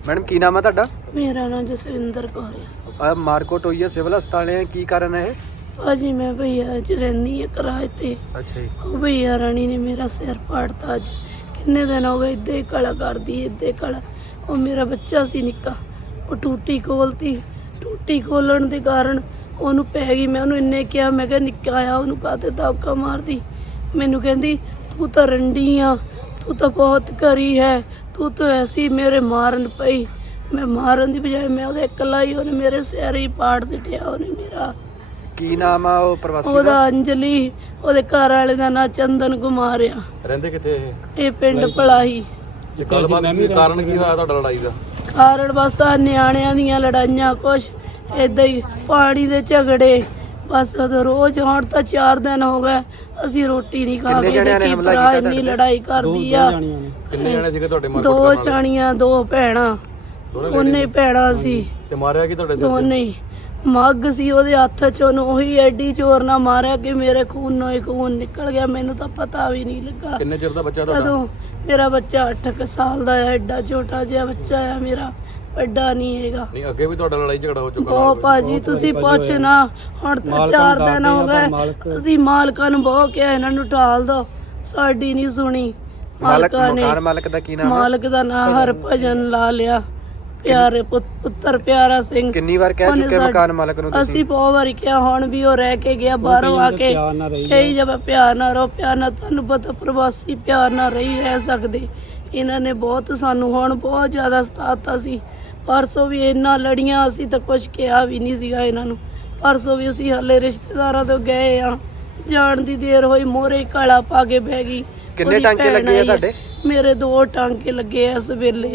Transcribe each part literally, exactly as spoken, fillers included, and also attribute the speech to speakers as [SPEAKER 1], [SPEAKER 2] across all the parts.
[SPEAKER 1] Madam की नाम है ਤੁਹਾਡਾ?
[SPEAKER 2] ਮੇਰਾ ਨਾਮ ਜਸਵਿੰਦਰ ਕੌਰ ਹੈ।
[SPEAKER 1] ਆ ਮਾਰਕੋਟ ਹੋਈ ਹੈ ਸਿਵਲ ਹਸਪਤਾਲ ਹੈ, ਕੀ ਕਾਰਨ ਹੈ?
[SPEAKER 2] ਭਾਜੀ ਮੈਂ ਭਈਆ ਚ ਰਹਿੰਦੀ ਹਾਂ ਕਿਰਾਏ ਤੇ।
[SPEAKER 1] ਅੱਛਾ ਜੀ।
[SPEAKER 2] ਉਹ ਭਈਆ ਰਾਣੀ ਨੇ ਮੇਰਾ ਸਿਰ ਪਾੜਤਾ ਅੱਜ। ਕਿੰਨੇ ਦਿਨ ਹੋ ਗਏ ਇੱਦਾਂ ਹੀ ਕਲਾ ਕਰਦੀ ਇੱਦਾਂ ਹੀ ਕਲਾ। ਉਹ ਮੇਰਾ ਬੱਚਾ ਸੀ ਨਿੱਕਾ, ਉਹ ਟੂਟੀ ਖੋਲਤੀ। ਟੂਟੀ ਖੋਲਣ ਦੇ ਕਾਰਨ ਉਹਨੂੰ ਪੈ ਗਈ। ਮੈਂ ਉਹਨੂੰ ਇੰਨੇ ਕਿਹਾ, ਮੈਂ ਕਿਹਾ ਨਿੱਕਾ ਆ ਉਹਨੂੰ ਕਾਹਤੇ ਦਬਕਾ ਮਾਰਦੀ। ਮੈਨੂੰ ਕਹਿੰਦੀ ਤੂੰ ਤਾਂ ਰੰਡੀ ਆ, ਤੂੰ ਤਾਂ ਬਹੁਤ ਕਰੀ ਹੈ, ਤੂੰ ਤਾਂ ਐਸੀ ਮੇਰੇ ਮਾਰਨ ਪਈ। ਮੈਂ ਮਾਰਨ ਦੀ ਬਜਾਏ ਮੈਂ ਉਹਦੇ ਇਕੱਲਾ ਹੀ, ਉਹਨੇ ਮੇਰੇ ਸਿਰ ਹੀ ਪਾੜ ਦਿੱਟਿਆ ਉਹਨੇ ਮੇਰਾ।
[SPEAKER 1] ਕੀ ਨਾਮ ਆ ਉਹ ਪ੍ਰਵਾਸੀ ਦਾ?
[SPEAKER 2] ਉਹਦਾ ਅੰਜਲੀ, ਉਹਦੇ ਘਰ ਵਾਲੇ ਦਾ ਨਾਂ ਚੰਦਨ ਕੁਮਾਰ ਆ।
[SPEAKER 3] ਰਹਿੰਦੇ ਕਿੱਥੇ ਇਹ?
[SPEAKER 2] ਇਹ ਪਿੰਡ ਭਲਾਹੀ।
[SPEAKER 3] ਗੱਲਬਾਤ ਕੀ ਕਾਰਨ ਕੀ ਹੋਇਆ ਤੁਹਾਡਾ ਲੜਾਈ ਦਾ?
[SPEAKER 2] ਕਾਰਨ ਬਸ ਆ ਨਿਆਣਿਆਂ ਦੀਆਂ ਲੜਾਈਆਂ, ਕੁਛ ਏਦਾਂ ਹੀ ਪਾਣੀ ਦੇ ਝਗੜੇ। ਬਸ ਉਦੋਂ ਰੋਜ਼, ਹੁਣ ਤਾਂ ਚਾਰ ਦਿਨ ਹੋ ਗਏ ਅਸੀਂ ਰੋਟੀ ਨਹੀਂ ਖਾ
[SPEAKER 1] ਕਿੰਨੇ
[SPEAKER 2] ਕੇ
[SPEAKER 1] ਜਣਿਆਂ ਨੇ
[SPEAKER 2] ਦੇਖੀ।
[SPEAKER 1] ਹਮਲਾ
[SPEAKER 2] ਭਰਾ
[SPEAKER 1] ਕੀਤਾ
[SPEAKER 2] ਇੰਨੀ
[SPEAKER 1] ਤੁਹਾਡੇ ਤੇ?
[SPEAKER 2] ਲੜਾਈ ਕਰਦੀ ਆ।
[SPEAKER 3] ਕਿੰਨੇ ਜਣੇ ਸੀਗੇ ਤੁਹਾਡੇ ਮਾਰਕੀਟ
[SPEAKER 2] ਦੋ ਜਾਣੀਆਂ, ਦੋ ਭੈਣਾਂ, ਉਹਨੇ ਹੀ ਭੈਣਾਂ ਸੀ
[SPEAKER 3] ਤੇ ਮਾਰਿਆ ਕੀ ਤੁਹਾਡੇ ਸਿਰ 'ਚ?
[SPEAKER 2] ਦੋਨੇ ਹੀ। ਮੱਗ ਸੀ ਉਹਦੇ ਹੱਥ 'ਚ, ਉਹਨੂੰ ਉਹੀ ਐਡੀ ਜ਼ੋਰ ਨਾਲ ਮਾਰਿਆ ਕਿ ਮੇਰੇ ਖੂਨ ਨੂੰ ਹੀ ਖੂਨ ਨਿਕਲ ਗਿਆ। ਮੈਨੂੰ ਤਾਂ ਪਤਾ ਵੀ ਨਹੀਂ ਲੱਗਾ।
[SPEAKER 3] ਕਿੰਨੇ ਚਿਰ ਦਾ ਬੱਚਾ ਤੁਹਾਡਾ?
[SPEAKER 2] ਕਦੋਂ? ਮੇਰਾ ਬੱਚਾ ਅੱਠ ਕੁ ਸਾਲ ਦਾ ਹੈ, ਐਡਾ ਛੋਟਾ ਜਿਹਾ ਬੱਚਾ ਆ ਮੇਰਾ, ਵੱਡਾ ਨਹੀਂ ਹੈਗਾ।
[SPEAKER 3] ਨਹੀਂ ਅੱਗੇ ਵੀ ਤੁਹਾਡਾ ਲੜਾਈ ਝਗੜਾ ਹੋ ਚੁੱਕਾ?
[SPEAKER 2] ਬਹੁਤ ਭਾਜੀ ਤੁਸੀਂ ਪੁੱਛ ਨਾ, ਹੁਣ ਤਾਂ ਚਾਰ ਦਿਨ ਹੋ ਗਏ ਅਸੀਂ ਮਾਲਕਾਂ ਨੂੰ ਬਹੁਤ ਕਿਹਾ ਇਹਨਾਂ ਨੂੰ ਢਾਲ ਦੋ, ਸਾਡੀ ਨਹੀਂ ਸੁਣੀ
[SPEAKER 1] ਮਾਲਕ
[SPEAKER 2] ਮਾਲਕਾਂ ਨੇ।
[SPEAKER 1] ਮਕਾਨ ਮਾਲਕ ਦਾ ਕੀ ਨਾਮ ਹੈ?
[SPEAKER 2] ਮਾਲਕ ਦਾ ਨਾਂ ਹਰਭਜਨ ਲਾ ਲਿਆ, ਪਿਆਰੇ ਪੁੱਤ- ਪੁੱਤਰ ਪਿਆਰਾ ਸਿੰਘ।
[SPEAKER 1] ਕਿੰਨੀ ਵਾਰ ਕਹਿ
[SPEAKER 2] ਉਹਨੇ
[SPEAKER 1] ਚੁੱਕੇ
[SPEAKER 2] ਸਾਡੇ-
[SPEAKER 1] ਮਕਾਨ ਮਾਲਕ ਨੂੰ ਤੁਸੀਂ?
[SPEAKER 2] ਅਸੀਂ ਬਹੁਤ ਵਾਰੀ ਕਿਹਾ, ਹੁਣ ਵੀ ਉਹ ਰਹਿ ਕੇ ਗਿਆ ਬਾਹਰੋਂ ਆ ਕੇ। ਕਈ ਜਗ੍ਹਾ ਪਿਆਰ ਨਾਲ ਰਹੋ, ਪਿਆਰ ਨਾਲ, ਤੁਹਾਨੂੰ ਪਤਾ ਪ੍ਰਵਾਸੀ ਪਿਆਰ ਨਾਲ ਰਹੀ ਰਹਿ ਸਕਦੇ। ਇਹਨਾਂ ਨੇ ਬਹੁਤ ਸਾਨੂੰ ਹੁਣ ਬਹੁਤ ਜ਼ਿਆਦਾ ਸਤਾਤਾ ਸੀ। ਪਰਸੋਂ ਵੀ ਇੰਨਾ ਲੜੀਆਂ, ਅਸੀਂ ਤਾਂ ਕੁਝ ਕਿਹਾ ਵੀ ਨਹੀਂ ਸੀਗਾ ਇਹਨਾਂ ਨੂੰ। ਪਰਸੋਂ ਵੀ ਅਸੀਂ ਹਾਲੇ ਰਿਸ਼ਤੇਦਾਰਾਂ ਤੋਂ ਗਏ ਆ, ਜਾਣ ਦੀ ਦੇਰ ਹੋਈ ਮੋਹਰੇ ਕਾਲਾ ਪਾ ਕੇ ਬਹਿ ਗਈ।
[SPEAKER 1] ਕਿੰਨੇ
[SPEAKER 2] ਉਹਦੀ
[SPEAKER 1] ਟਾਂਕੇ
[SPEAKER 2] ਭੈਣ
[SPEAKER 1] ਲੱਗੇ ਆ
[SPEAKER 2] ਆਈ।
[SPEAKER 1] ਤੁਹਾਡੇ?
[SPEAKER 2] ਮੇਰੇ ਦੋ ਟਾਂਕੇ ਲੱਗੇ ਆ ਇਸ ਵੇਲੇ।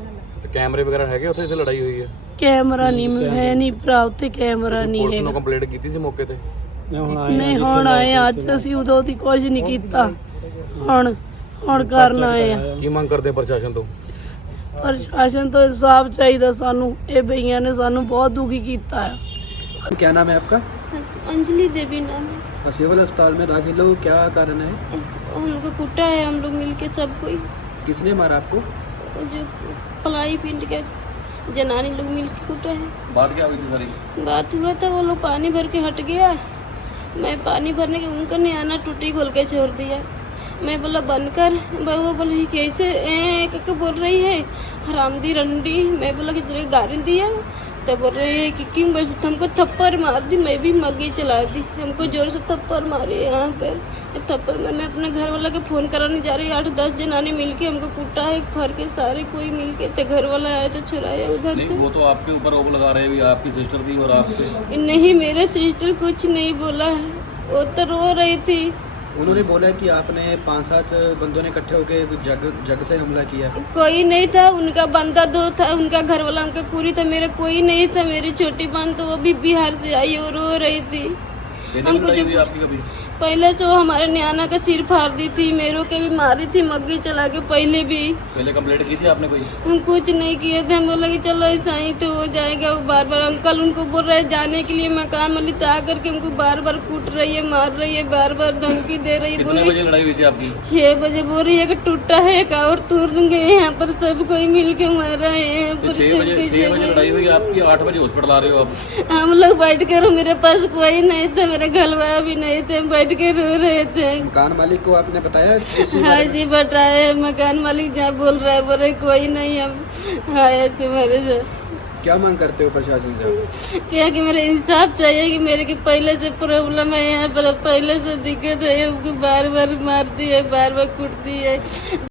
[SPEAKER 3] ਤੇ ਕੈਮਰੇ ਵਗੈਰਾ ਹੈਗੇ ਉੱਥੇ ਜਿੱਥੇ ਲੜਾਈ ਹੋਈ ਹੈ?
[SPEAKER 2] ਕੈਮਰਾ ਨਹੀਂ ਹੈ, ਨਹੀਂ ਭਰਾ ਉੱਥੇ ਕੈਮਰਾ ਨਹੀਂ
[SPEAKER 3] ਪੁਲਿਸ ਨੂੰ
[SPEAKER 2] ਹੈਗਾ।
[SPEAKER 3] ਕੰਪਲੇਂਟ ਕੀਤੀ ਸੀ ਮੌਕੇ ਤੇ?
[SPEAKER 2] ਨਹੀਂ ਹੁਣ ਆਏ ਆ, ਅੱਜ ਅਸੀਂ ਉਦੋਂ ਦੀ ਕੁਝ ਨਹੀਂ ਕੀਤਾ, ਹੁਣ ਹੁਣ ਕਰਨ ਆਏ ਆ।
[SPEAKER 3] ਕੀ ਮੰਗ ਕਰਦੇ ਪ੍ਰਸ਼ਾਸਨ ਤੋਂ?
[SPEAKER 2] ਪ੍ਰਸ਼ਾਸਨ ਤੋਂ ਇਨਸਾਫ ਚਾਹੀਦਾ ਸਾਨੂੰ। ਇਹ ਬਈਆਂ ਨੇ ਸਾਨੂੰ ਬਹੁਤ ਦੁਖੀ ਕੀਤਾ ਹੈ।
[SPEAKER 1] क्या नाम है आपका?
[SPEAKER 4] अंजलि देवी नाम है।
[SPEAKER 1] सिविल अस्पताल में दाखिल हो, क्या कारण है?
[SPEAKER 4] हम लोग को कूटा है, हम लोग मिलके सब कोई,
[SPEAKER 1] किसने मारा आपको?
[SPEAKER 4] जो पलाई पिंड के जनानी लोग मिलके कूटा है।
[SPEAKER 3] बात क्या हुई थी सारी?
[SPEAKER 4] बात हुआ था वो लोग पानी भर के हट गया, मैं पानी भरने के उनका नहीं आना, टूटी खोल के छोड़ दिया। मैं बोला बंद कर, वो बोला कैसे ए करके बोल रही है हरामदी रंडी। मैं बोला कि तेरे गाली दिया, तो बोल रही है कि क्यों, बस हमको थप्पड़ मार दी। मैं भी मग्गी चला दी, हमको जोर से थप्पड़ मारे यहाँ पर। थप्पड़ में मैं अपने घर वाला के फ़ोन कराने जा रही, आठ दस जनाने मिल के हमको कूटा है, घर के सारे कोई मिल के। तो घर वाला आया तो छुड़ाया उधर से।
[SPEAKER 3] वो तो आपके ऊपर रोक लगा रहे हैं, आपकी सिस्टर थी और आपके?
[SPEAKER 4] नहीं, मेरे सिस्टर कुछ नहीं बोला है, वो तो रो रही थी।
[SPEAKER 1] उन्होंने बोला कि आपने पांच सात बंदों ने इकट्ठे होकर जग जग से हमला किया।
[SPEAKER 4] कोई नहीं था, उनका बंदा दो था, उनका घर वाला, उनका कुरी था, मेरा कोई नहीं था। मेरी छोटी बहन तो वो भी बिहार से आई और रो रही थी। हमको जो
[SPEAKER 3] आपकी कभी
[SPEAKER 4] पहले से वो हमारे न्याना का सिर फाड़ दी थी, मेरों के भी मारी थी मग्गी चला के। पहले भी
[SPEAKER 3] पहले कंप्लेंट की थी आपने कोई?
[SPEAKER 4] हम कुछ नहीं किए थे, हम बोला कि चलो ऐसा ही तो हो जाएगा। वो बार बार अंकल उनको बोल रहे हैं जाने के लिए, मकान मालिक आकर के हमको बार बार कूट रही है, मार रही है, बार बार धमकी दे रही है।
[SPEAKER 3] कितने बजे लड़ाई हुई थी आपकी?
[SPEAKER 4] छः बजे बोल रही है कि टूटा है का और तोड़ दूंगे, यहाँ पर सब कोई मिल के मारा है यहाँ
[SPEAKER 3] तो
[SPEAKER 4] पर।
[SPEAKER 3] छह बजे छह बजे लड़ाई हुई आपकी, आठ बजे हॉस्पिटल आ रहे हो आप?
[SPEAKER 4] हम लोग बैठ कर, मेरे पास कोई नहीं था, मेरे घर वाला भी नहीं थे, हम बैठ के रो रहे थे।
[SPEAKER 1] मकान मालिक को आपने बताया?
[SPEAKER 4] हाँ जी बताए, मकान मालिक जहाँ बोल रहा है, बोल रहे कोई नहीं, हम आए तुम्हारे साथ।
[SPEAKER 1] क्या मांग करते हो प्रशासन से?
[SPEAKER 4] क्या कि मेरे इंसाफ चाहिए कि मेरे की पहले से प्रॉब्लम है यहाँ पर, पहले से दिक्कत है, हमको बार बार मारती है, बार बार कूटती है।